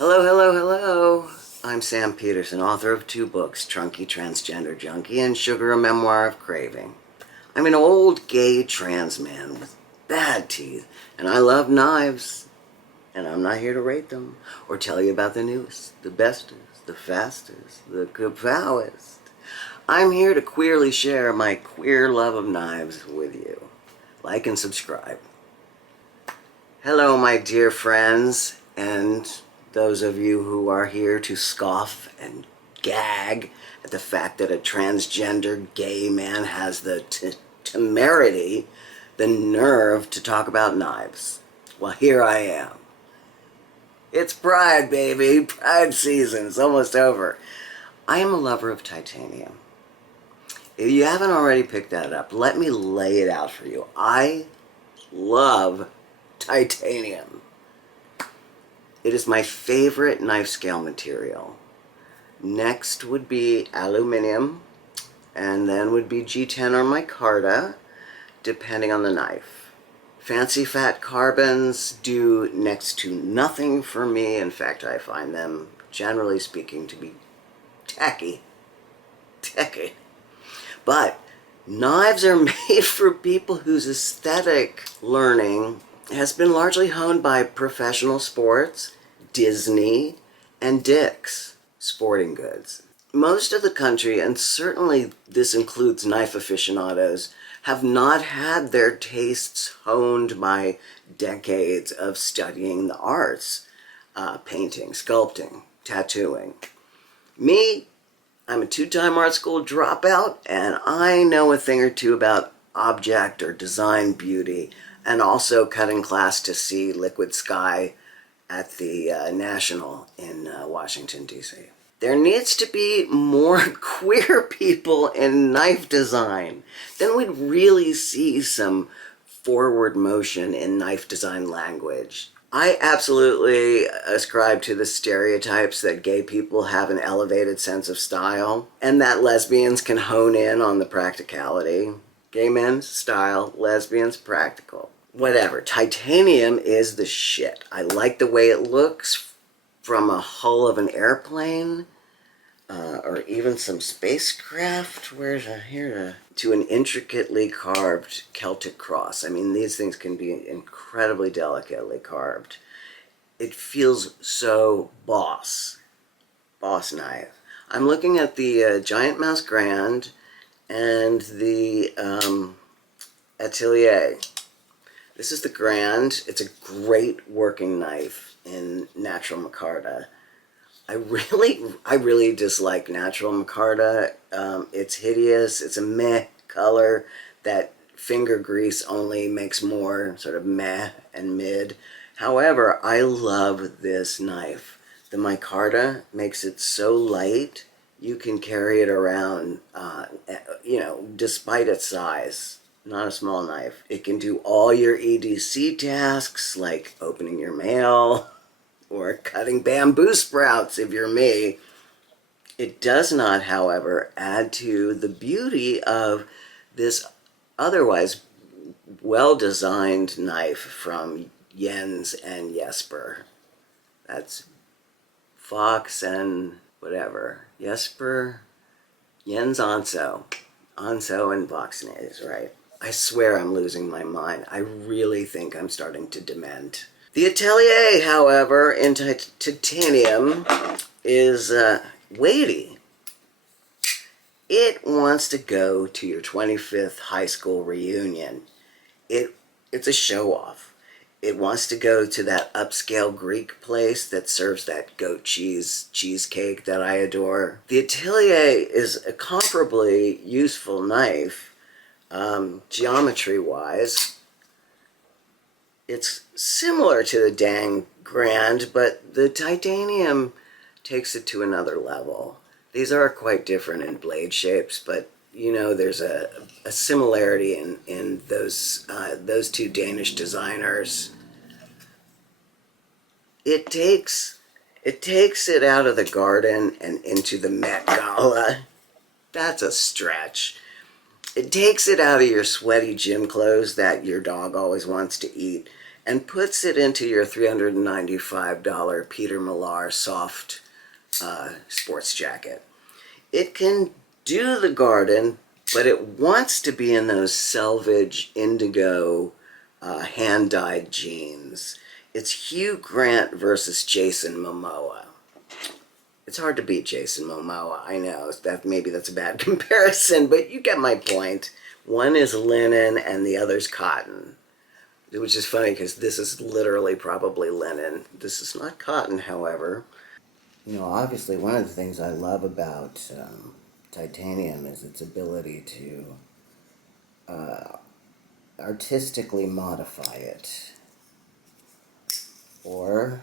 Hello, hello, hello. I'm Sam Peterson, author of 2 books, Trunky Transgender Junkie and Sugar, a Memoir of Craving. I'm an old gay trans man with bad teeth, and I love knives. And I'm not here to rate them or tell you about the newest, the bestest, the fastest, the kabowest. I'm here to queerly share my queer love of knives with you. Like and subscribe. Hello, my dear friends, and those of you who are here to scoff and gag at the fact that a transgender gay man has the temerity, the nerve to talk about knives. Well, here I am. It's Pride, baby. Pride season. It's almost over. I am a lover of titanium. If you haven't already picked that up, let me lay it out for you. I love titanium. It is my favorite knife scale material. Next would be aluminum, and then would be G10 or micarta, depending on the knife. Fancy fat carbons do next to nothing for me. In fact, I find them, generally speaking, to be tacky. Tacky. But knives are made for people whose aesthetic learning has been largely honed by professional sports, Disney, and Dick's Sporting Goods. Most of the country, and certainly this includes knife aficionados, have not had their tastes honed by decades of studying the arts, painting, sculpting, tattooing. Me, I'm a 2-time art school dropout, and I know a thing or two about object or design beauty, and also cutting class to see liquid sky at the National in Washington, D.C. There needs to be more queer people in knife design. Then we'd really see some forward motion in knife design language. I absolutely ascribe to the stereotypes that gay people have an elevated sense of style, and that lesbians can hone in on the practicality. Gay men, style, lesbians, practical. Whatever. Titanium is the shit. I like the way it looks from a hull of an airplane, or even some spacecraft. Where's here to an intricately carved Celtic cross. I mean, these things can be incredibly delicately carved. It feels so boss knife. I'm looking at the Giant Mouse Grand and the Atelier. This is the Grand. It's a great working knife in natural micarta. I really dislike natural micarta. It's hideous. It's a meh color that finger grease only makes more sort of meh and mid. However, I love this knife. The micarta makes it so light you can carry it around, despite its size. Not a small knife. It can do all your EDC tasks, like opening your mail or cutting bamboo sprouts if you're me. It does not, however, add to the beauty of this otherwise well-designed knife from Jens and Jesper. That's Fox and whatever. Jesper, Jens Onso. Onso and Voxnase, right? I swear I'm losing my mind. I really think I'm starting to dement. The Atelier, however, in titanium is weighty. It wants to go to your 25th high school reunion. It's a show-off. It wants to go to that upscale Greek place that serves that goat cheesecake that I adore. The Atelier is a comparably useful knife, geometry-wise. It's similar to the dang Grand, but the titanium takes it to another level. These are quite different in blade shapes, but there's a similarity in those 2 Danish designers. It takes it out of the garden and into the Met Gala. That's a stretch. It takes it out of your sweaty gym clothes that your dog always wants to eat and puts it into your $395 Peter Millar soft sports jacket. It can do the garden, but it wants to be in those selvage indigo hand-dyed jeans. It's Hugh Grant versus Jason Momoa. It's hard to beat Jason Momoa. I know that maybe that's a bad comparison, but you get my point. One is linen and the other's cotton, which is funny because this is literally probably linen. This is not cotton, however. You know, obviously one of the things I love about titanium is its ability to artistically modify it, or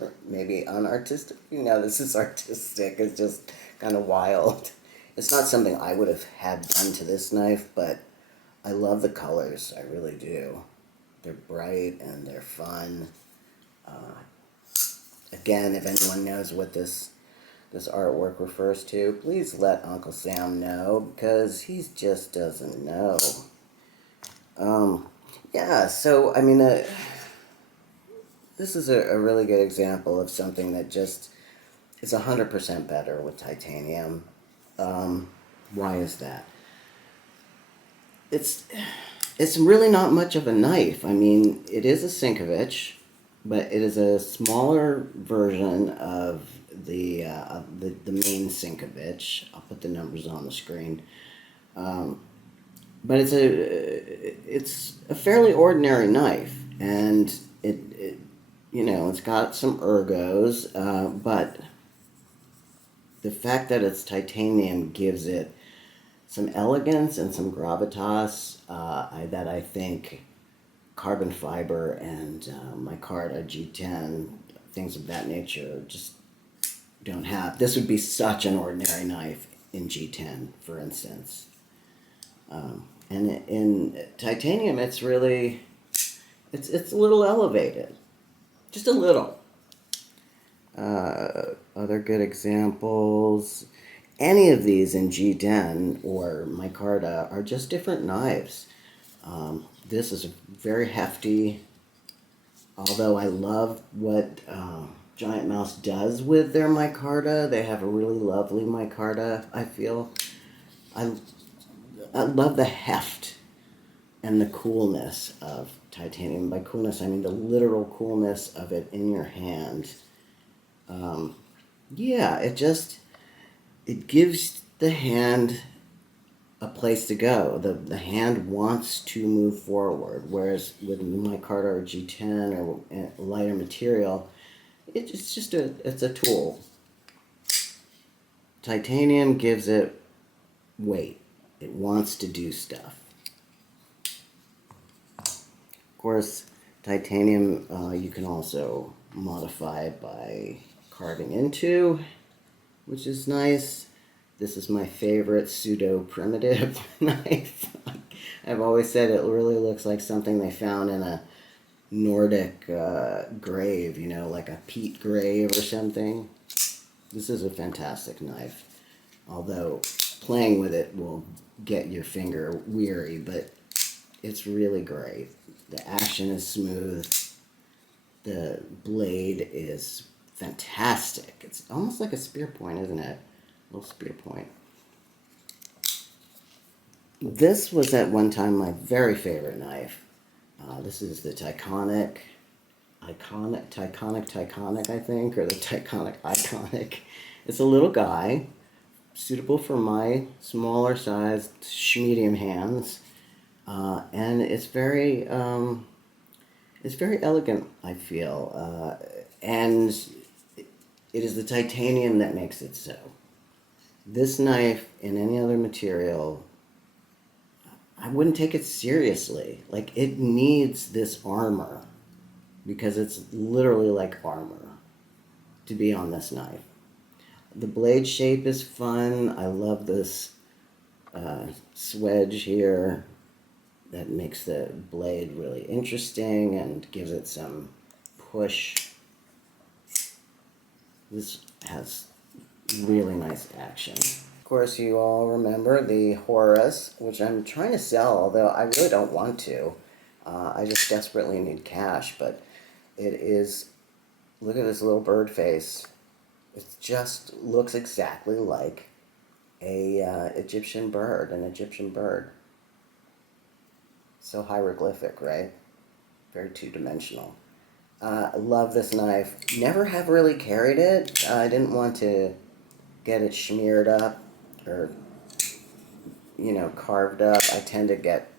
or maybe unartistic. You know, this is artistic. It's just kind of wild. It's not something I would have had done to this knife, but I love the colors. I really do. They're bright and they're fun. Again, if anyone knows what this artwork refers to, please let Uncle Sam know, because he just doesn't know. Yeah, so, I mean, this is a really good example of something that just is 100% better with titanium. Why is that? It's really not much of a knife. I mean, it is a Sinkovich, but it is a smaller version of the main Sinkovich. I'll put the numbers on the screen. But it's a fairly ordinary knife, and it you know, it's got some ergos, but the fact that it's titanium gives it some elegance and some gravitas that I think carbon fiber and Micarta G10, things of that nature, just don't have. This would be such an ordinary knife in G10, for instance. And in titanium, it's really, it's a little elevated. Just a little. Other good examples. Any of these in G10 or Micarta are just different knives. This is very hefty. Although I love what Giant Mouse does with their micarta. They have a really lovely micarta, I feel. I love the heft and the coolness of titanium. By coolness, I mean the literal coolness of it in your hand. Yeah, it gives the hand a place to go. The hand wants to move forward, whereas with micarta or G10 or lighter material, it's a tool. Titanium gives it weight. It wants to do stuff. Of course, titanium you can also modify by carving into, which is nice. This is my favorite pseudo-primitive knife. I've always said it really looks like something they found in a Nordic grave, you know, like a peat grave or something. This is a fantastic knife, although playing with it will get your finger weary, but it's really great. The action is smooth. The blade is fantastic. It's almost like a spear point, isn't it? A little spear point. This was at one time my very favorite knife. This is the Iconic, I think, or the Iconic. It's a little guy, suitable for my smaller sized medium hands, and it's very elegant, I feel, and it is the titanium that makes it so. This knife, in any other material, I wouldn't take it seriously. Like, it needs this armor, because it's literally like armor to be on this knife. The blade shape is fun. I love this swedge here that makes the blade really interesting and gives it some push. This has really nice action. Of course, you all remember the Horus, which I'm trying to sell, although I really don't want to. I just desperately need cash, but it is, look at this little bird face. It just looks exactly like a Egyptian bird, an Egyptian bird. So hieroglyphic, right? Very two-dimensional. I love this knife. Never have really carried it. I didn't want to get it smeared up or, you know, carved up. I tend to get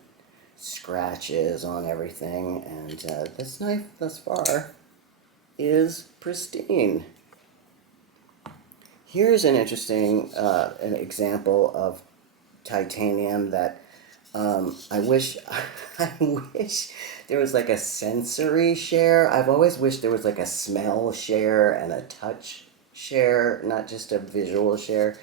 scratches on everything, and this knife thus far is pristine. Here's an interesting an example of titanium that I wish I wish there was like a sensory share. I've always wished there was like a smell share and a touch share, not just a visual share.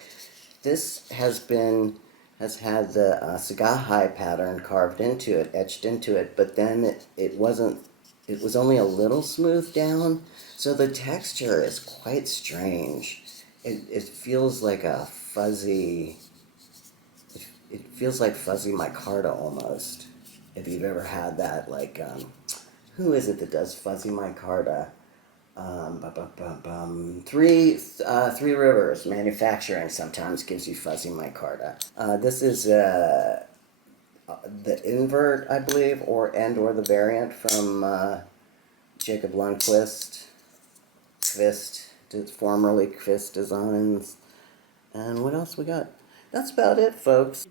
This has had the Sagahai pattern carved into it, etched into it, but then it wasn't. It was only a little smoothed down, so the texture is quite strange. It feels like a fuzzy. It feels like fuzzy micarta almost. If you've ever had that, like, who is it that does fuzzy micarta? Three Rivers Manufacturing sometimes gives you fuzzy micarta. This is the invert, I believe, or the variant from Jacob Lundquist, Kvist, formerly Kvist Designs. And what else we got? That's about it, folks.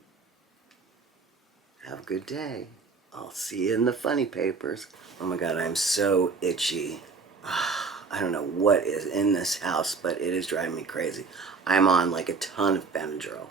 Have a good day. I'll see you in the funny papers. Oh my god, I'm so itchy. I don't know what is in this house, but it is driving me crazy. I'm on like a ton of Benadryl.